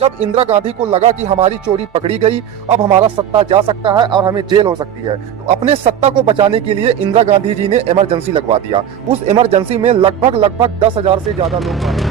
जब इंदिरा गांधी को लगा कि हमारी चोरी पकड़ी गई, अब हमारा सत्ता जा सकता है और हमें जेल हो सकती है, तो अपने सत्ता को बचाने के लिए इंदिरा गांधी जी ने इमरजेंसी लगवा दिया। उस इमरजेंसी में लगभग 10,000 से ज्यादा लोग मारे।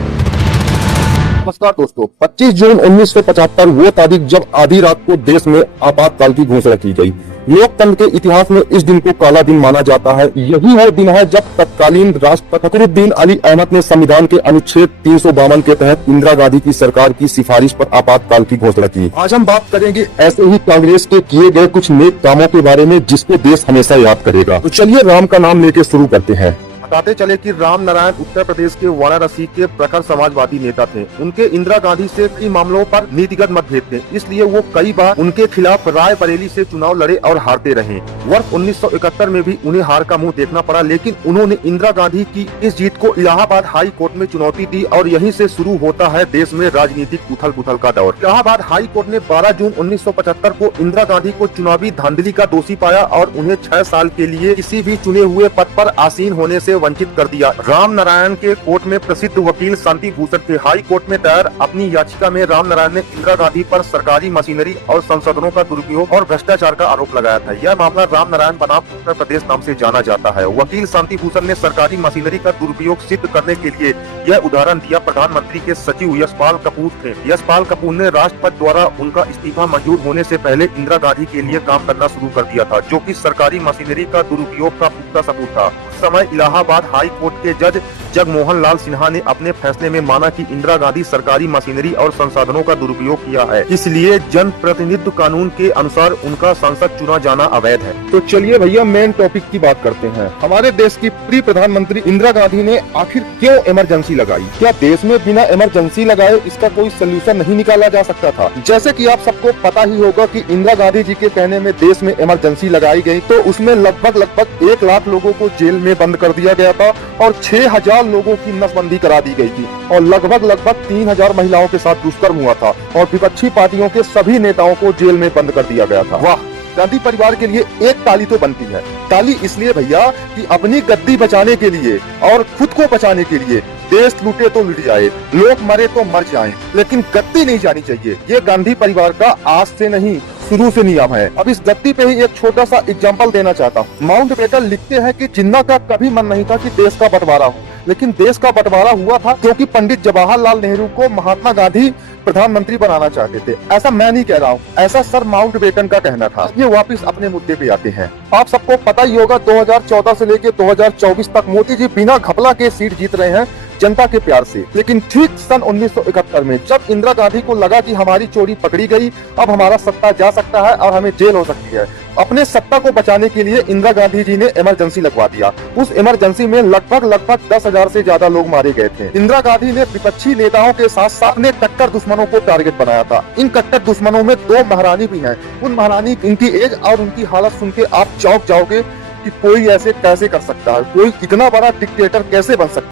नमस्कार दोस्तों, 25 जून 1975 वो तारीख जब आधी रात को देश में आपातकाल की घोषणा की गई। लोकतंत्र के इतिहास में इस दिन को काला दिन माना जाता है। यही वो दिन है जब तत्कालीन राष्ट्रपति फखरुद्दीन अली अहमद ने संविधान के अनुच्छेद 352 के तहत इंदिरा गांधी की सरकार की सिफारिश पर आपातकाल की घोषणा की। आज हम बात करेंगे ऐसे ही कांग्रेस के किए गए कुछ नेक कामों के बारे में जिसको देश हमेशा याद करेगा। तो चलिए राम का नाम लेके शुरू करते हैं। बताते चले कि राम नारायण उत्तर प्रदेश के वाराणसी के प्रखर समाजवादी नेता थे। उनके इंदिरा गांधी से कई मामलों पर नीतिगत मतभेद थे, इसलिए वो कई बार उनके खिलाफ रायबरेली से चुनाव लड़े और हारते रहे। वर्ष 1971 में भी उन्हें हार का मुंह देखना पड़ा, लेकिन उन्होंने इंदिरा गांधी की इस जीत को इलाहाबाद हाई कोर्ट में चुनौती दी और यहीं से शुरू होता है देश में राजनीतिक उथल पुथल का दौर। इलाहाबाद हाई कोर्ट ने 12 जून 1975 को इंदिरा गांधी को चुनावी धांधली का दोषी पाया और उन्हें 6 साल के लिए किसी भी चुने हुए पद पर आसीन होने से वंचित कर दिया। राम नारायण के कोर्ट में प्रसिद्ध वकील शांति भूषण थे। हाई कोर्ट में दायर अपनी याचिका में राम नारायण ने इंदिरा गांधी पर सरकारी मशीनरी और संसाधनों का दुरुपयोग और भ्रष्टाचार का आरोप लगाया था। यह मामला राम नारायण बनाम उत्तर प्रदेश नाम से जाना जाता है। वकील शांति भूषण ने सरकारी मशीनरी का दुरुपयोग सिद्ध करने के लिए यह उदाहरण दिया। प्रधानमंत्री के सचिव यशपाल कपूर थे। यशपाल कपूर ने राष्ट्रपति द्वारा उनका इस्तीफा मंजूर होने से पहले इंदिरा गांधी के लिए काम करना शुरू कर दिया था, जो कि सरकारी मशीनरी का दुरुपयोग का पुख्ता सबूत था। उस समय इलाहाबाद हाई कोर्ट के जज जगमोहन लाल सिन्हा ने अपने फैसले में माना कि इंदिरा गांधी सरकारी मशीनरी और संसाधनों का दुरुपयोग किया है, इसलिए जन प्रतिनिधित्व कानून के अनुसार उनका संसद चुना जाना अवैध है। तो चलिए भैया मेन टॉपिक की बात करते हैं। हमारे देश की प्रिय प्रधानमंत्री इंदिरा गांधी ने आखिर क्यों इमरजेंसी लगाई? क्या देश में बिना इमरजेंसी लगाए इसका कोई सोल्यूशन नहीं निकाला जा सकता था? जैसे कि आप सबको पता ही होगा कि इंदिरा गांधी जी के कहने में देश में इमरजेंसी लगाई गई, तो उसमें लगभग 1 लाख लोगों को जेल में बंद कर दिया गया था और 6,000 लोगों की नसबंदी करा दी गई थी और लगभग 3,000 महिलाओं के साथ दुष्कर्म हुआ था और विपक्षी पार्टियों के सभी नेताओं को जेल में बंद कर दिया गया था। वाह, गांधी परिवार के लिए एक ताली तो बनती है। ताली इसलिए भैया कि अपनी गद्दी बचाने के लिए और खुद को बचाने के लिए देश लूटे तो लूट जाए, लोग मरे तो मर जाएं, लेकिन गद्दी नहीं जानी चाहिए। ये गांधी परिवार का आज से नहीं शुरू से नियम है। अब इस गद्दी पे ही एक छोटा सा एग्जाम्पल देना चाहता हूँ। माउंटबेटन लिखते हैं कि जिन्ना का कभी मन नहीं था कि देश का बंटवारा हो, लेकिन देश का बंटवारा हुआ था क्योंकि पंडित जवाहरलाल नेहरू को महात्मा गांधी प्रधानमंत्री बनाना चाहते थे। ऐसा मैं नहीं कह रहा हूँ, ऐसा सर माउंटबेटन का कहना था। ये वापस अपने मुद्दे पे आते हैं। आप सबको पता ही होगा 2014 से लेके 2024 तक मोदी जी बिना घपला के सीट जीत रहे हैं जनता के प्यार से। लेकिन ठीक सन 1971 में जब इंदिरा गांधी को लगा कि हमारी चोरी पकड़ी गई, अब हमारा सत्ता जा सकता है और हमें जेल हो सकती है, अपने सत्ता को बचाने के लिए इंदिरा गांधी जी ने इमरजेंसी लगवा दिया। उस इमरजेंसी में लगभग 10,000 से ज्यादा लोग मारे गए थे। इंदिरा गांधी ने विपक्षी नेताओं के साथ साथ ने कट्टर दुश्मनों को टारगेट बनाया था। इन कट्टर दुश्मनों में 2 महारानी भी हैं। उन महारानी, इनकी एज और उनकी हालत सुन के आप चौंक जाओगे कि कोई ऐसे कैसे कर सकता है, कोई इतना बड़ा डिक्टेटर कैसे बन सकता है।